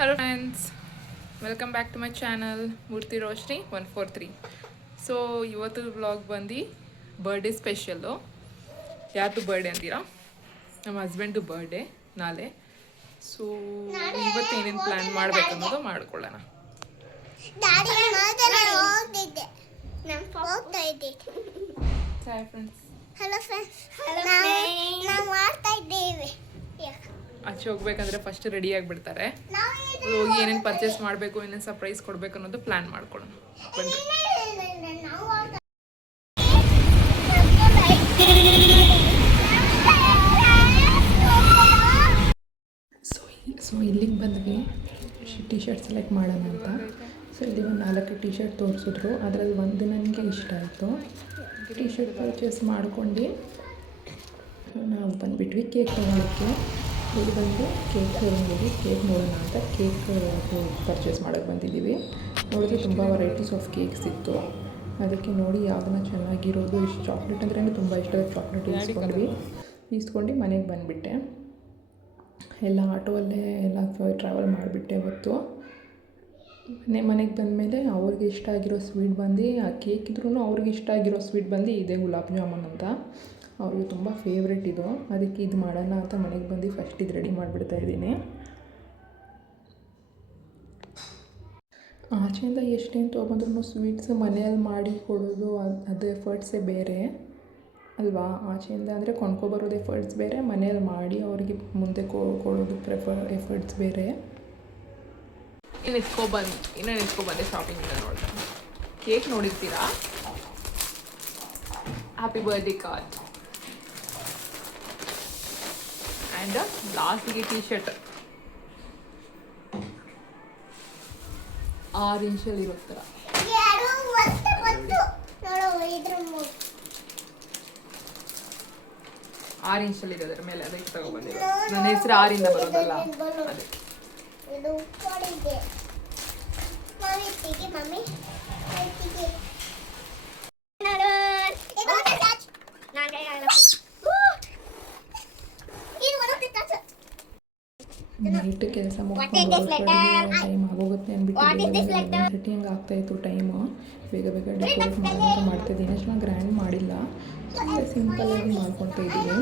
Hello friends, welcome back to my channel Murthy Roshni 143. So ಇವತ್ತು vlog ಬಂದು birthday special. ಯಾರ್ದು birthday ಅಂತೀರಾ? ನಮ್ಮ ಹಸ್ಬೆಂಡು ಬರ್ಡೇ ನಾಳೆ. ಸೊ ಇವತ್ತು ಏನೇನು ಪ್ಲ್ಯಾನ್ ಮಾಡಬೇಕು ಅನ್ನೋದು ಮಾಡ್ಕೊಳ್ಳೋಣ. Hi friends. ಹಲೋ ಫ್ರೆಂಡ್ಸ್, ನಾವು ಮಾಡ್ತಾ ಇದ್ದೇವೆ. ಆಚೆ ಹೋಗ್ಬೇಕಂದ್ರೆ ಫಸ್ಟ್ ರೆಡಿ ಆಗಿಬಿಡ್ತಾರೆ. ಹೋಗಿ ಏನೇನು ಪರ್ಚೇಸ್ ಮಾಡಬೇಕು, ಏನೇನು ಸರ್ಪ್ರೈಸ್ ಕೊಡಬೇಕು ಅನ್ನೋದು ಪ್ಲ್ಯಾನ್ ಮಾಡ್ಕೊಳ್ಳೋಣ. ಬನ್ನಿ. ಸೊ ಇಲ್ಲಿಗೆ ಬಂದ್ವಿ ಟಿ ಶರ್ಟ್ ಸೆಲೆಕ್ಟ್ ಮಾಡೋಣ ಅಂತ. ಸೊ ಇಲ್ಲಿ ಒಂದು 4 ಟಿ ಶರ್ಟ್ ತೋರಿಸಿದ್ರು. ಅದರಲ್ಲಿ ಒಂದು ನನಗೆ ಇಷ್ಟ ಆಯಿತು. ಟಿ ಶರ್ಟ್ ಪರ್ಚೇಸ್ ಮಾಡ್ಕೊಂಡು ನಾವು ಬಂದುಬಿಟ್ವಿ ಕೇಕ್ ತೊಗೊಳಕ್ಕೆ. ಇಲ್ಲಿ ಬಂದು ಕೇಕ್ ಕೇಕ್ ನೋಡೋಣ ಅಂತ ಕೇಕ್ ಪರ್ಚೇಸ್ ಮಾಡೋಕ್ಕೆ ಬಂದಿದ್ದೀವಿ. ನೋಡಿದ್ರೆ ತುಂಬ ವೆರೈಟೀಸ್ ಆಫ್ ಕೇಕ್ಸ್ ಇತ್ತು. ಅದಕ್ಕೆ ನೋಡಿ ಯಾವುದನ್ನ ಚೆನ್ನಾಗಿರೋದು, ಇಷ್ಟು ಚಾಕ್ಲೇಟ್ ಅಂದ್ರೆ ತುಂಬ ಇಷ್ಟ. ಚಾಕ್ಲೇಟ್ ಈಸ್ಕೊಂಡು ಮನೆಗೆ ಬಂದುಬಿಟ್ಟೆ. ಎಲ್ಲ ಆಟೋವಲ್ಲೇ ಎಲ್ಲ ಟ್ರಾವೆಲ್ ಮಾಡಿಬಿಟ್ಟೆ ಅವತ್ತು. ಮನೆಗೆ ಬಂದಮೇಲೆ ಅವ್ರಿಗೆ ಇಷ್ಟ ಆಗಿರೋ ಸ್ವೀಟ್ ಬಂದು, ಆ ಕೇಕ್ ಇದ್ರೂ ಅವ್ರಿಗೆ ಇಷ್ಟ ಆಗಿರೋ ಸ್ವೀಟ್ ಬಂದು ಇದೆ ಗುಲಾಬ್ ಜಾಮೂನ್ ಅಂತ. ಅವ್ರಿಗೆ ತುಂಬ ಫೇವ್ರೆಟ್ ಇದು. ಅದಕ್ಕೆ ಇದು ಮಾಡೋಣ ಅಂತ ಮನೆಗೆ ಬಂದು ಫಸ್ಟ್ ಇದು ರೆಡಿ ಮಾಡಿಬಿಡ್ತಾ ಇದ್ದೀನಿ. ಆಚೆಯಿಂದ ಎಷ್ಟೇನು ತೊಗೊಂಡ್ರು ಸ್ವೀಟ್ಸ್ ಮನೆಯಲ್ಲಿ ಮಾಡಿ ಕೊಡೋದು ಅದು ಎಫರ್ಟ್ಸೇ ಬೇರೆ ಅಲ್ವಾ. ಆಚೆಯಿಂದ ಅಂದರೆ ಕೊಂಡ್ಕೊಬರೋದು ಎಫರ್ಟ್ಸ್ ಬೇರೆ, ಮನೇಲಿ ಮಾಡಿ ಅವ್ರಿಗೆ ಮುಂದೆ ಕೊಡೋದು ಎಫರ್ಟ್ಸ್ ಬೇರೆ. ಇನ್ನೇನು ಎತ್ಕೊಬಂದೆ ಶಾಪಿಂಗಿಂದ. ನೋಡ್ತಾರೆ ಕೇಕ್ ನೋಡಿರ್ತೀರಾ, ಹ್ಯಾಪಿ ಬರ್ಡೇ ಕಾರ್ಡ್ ಆ್ಯಂಡ್ ಲಾಸ್ಟಿಗೆ ಟಿ ಶರ್ಟ್ 6 ಇಂಚಲ್ಲಿ ಇರೋ ಥರ. 6 ಇಂಚಲ್ಲಿ ಇರೋದ್ರ ಮೇಲೆ ಅದಕ್ಕೆ ತಗೊಬಂದಿರೋ. ನನ್ನ ಹೆಸರು 6 ಬರೋದಲ್ಲ ಅದೇ. ನೈಟ್ ಕೆಲಸ ಮುಗಿಸ್ಕೊಂಡು ಟೈಮ್ ಆಗೋಗುತ್ತೆ ಅಂದ್ಬಿಟ್ಟು 11:30 ಹಂಗೆ ಆಗ್ತಾಯಿತ್ತು ಟೈಮು. ಬೇಗ ಡೆಕೋರೇಟ್ ಮಾಡೋದಂತ ಮಾಡ್ತಾಯಿದ್ದೀನಿ. ಅಷ್ಟು ನಾನು ಗ್ರ್ಯಾಂಡ್ ಮಾಡಿಲ್ಲ, ಸುಮ್ಮನೆ ಸಿಂಪಲ್ಲಾಗಿ ಮಾಡ್ಕೊತಾ ಇದ್ದೀನಿ.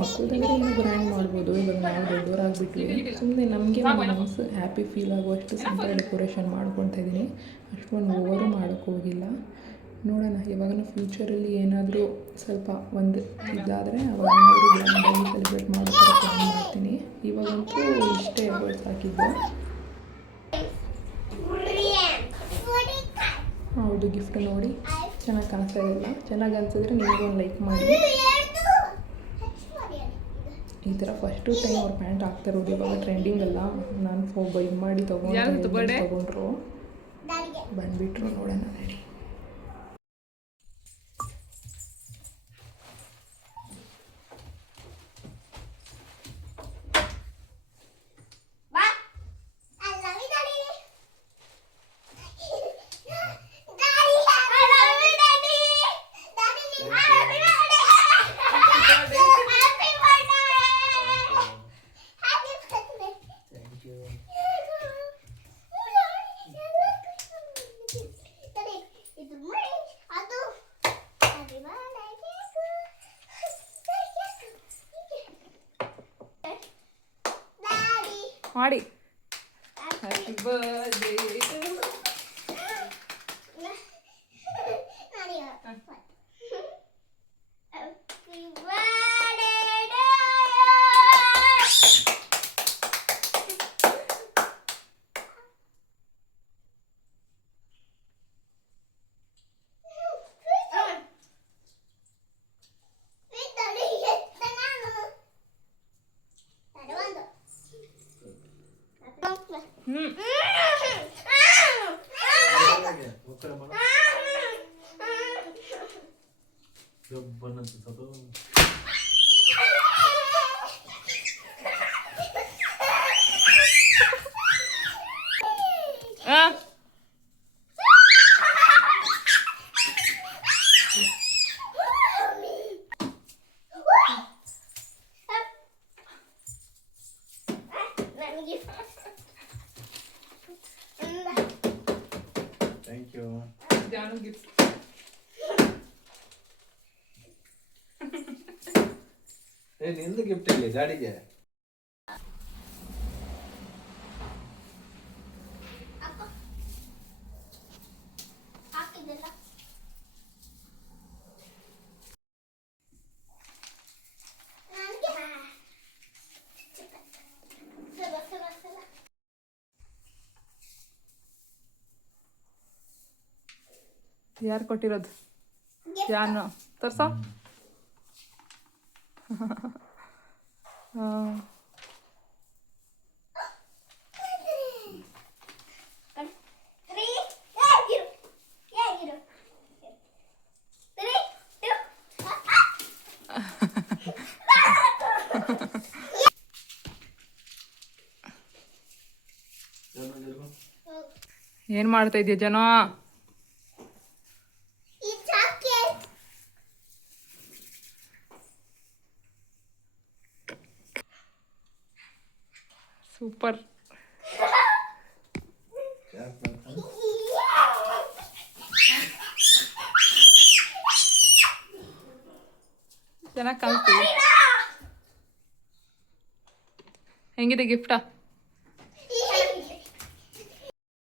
ಮಕ್ಕಳದಂದರೆ ಇನ್ನೂ ಗ್ರ್ಯಾಂಡ್ ಮಾಡ್ಬೋದು. ಇವಾಗ ನಾವು ದೊಡ್ಡವರಾಗಿಬಿಟ್ವಿ. ಸುಮ್ಮನೆ ನಮಗೆ ಮನಸ್ಸು ಹ್ಯಾಪಿ ಫೀಲ್ ಆಗುವಷ್ಟು ಸಿಂಪಲ್ ಡೆಕೋರೇಷನ್ ಮಾಡ್ಕೊತಾ ಇದ್ದೀನಿ. ಅಷ್ಟೊಂದು ಓವರು ಮಾಡೋಕ್ಕೆ ಹೋಗಿಲ್ಲ. ನೋಡೋಣ, ಇವಾಗ ಫ್ಯೂಚರಲ್ಲಿ ಏನಾದರೂ ಸ್ವಲ್ಪ ಒಂದು ಇದಾದರೆ ಅವಾಗ ಏನಾದರೂ ಗ್ರ್ಯಾಂಡಾಗಿ ಸೆಲೆಬ್ರೇಟ್ ಮಾಡೋ ಥರ ಪ್ಲ್ಯಾನ್ ಮಾಡ್ತೀನಿ. ಇವಾಗಂತೂ ಇಷ್ಟೇ ಎಫರ್ಟ್ಸ್ ಹಾಕಿದ್ದು. ಹೌದು, ಗಿಫ್ಟ್ ನೋಡಿ ಚೆನ್ನಾಗಿ ಕಾಣಿಸ್ತಾ ಇದೆಯಲ್ಲ. ಚೆನ್ನಾಗಿ ಅನಿಸಿದ್ರೆ ನಿಮಗೊಂದು ಲೈಕ್ ಮಾಡಿ. ಈ ಥರ ಫಸ್ಟು ಟೈಮ್ ಅವ್ರು ಪ್ಯಾಂಟ್ ಹಾಕ್ತಾ ಇರೋದು. ಇವಾಗ ಟ್ರೆಂಡಿಂಗ್ ಅಲ್ಲ. ನಾನು ಇದು ಮಾಡಿ ತೊಗೊಂಡ್ರು ಬಂದುಬಿಟ್ರು. ನೋಡೋಣ ನಡಿ. ಮಾಡಿ ಹ್ಯಾಪಿ ಬರ್ತ್ಡೇ ಜಾನು ಗಿಫ್ಟ್. ನಿಂದು ಗಿಫ್ಟ್ ಇಲ್ಲಿ ಗಾಡಿಗೆ. ಹಾಕಿದ್ದಲ್ಲ ನನಗೆ ಸಲ ಸಲ ಸಲ ಯಾರು ಕೊಟ್ಟಿರೋದು? ಜಾನು ತೋರ್ಸೋ. ಏನು ಮಾಡ್ತಾ ಇದೀಯ ಜನ? ಸೂಪರ್. ಚೆನ್ನಾಗಿ ಕಾಣಿಸ್ತೀವಿ. ಹೆಂಗಿದೆ ಗಿಫ್ಟಾ?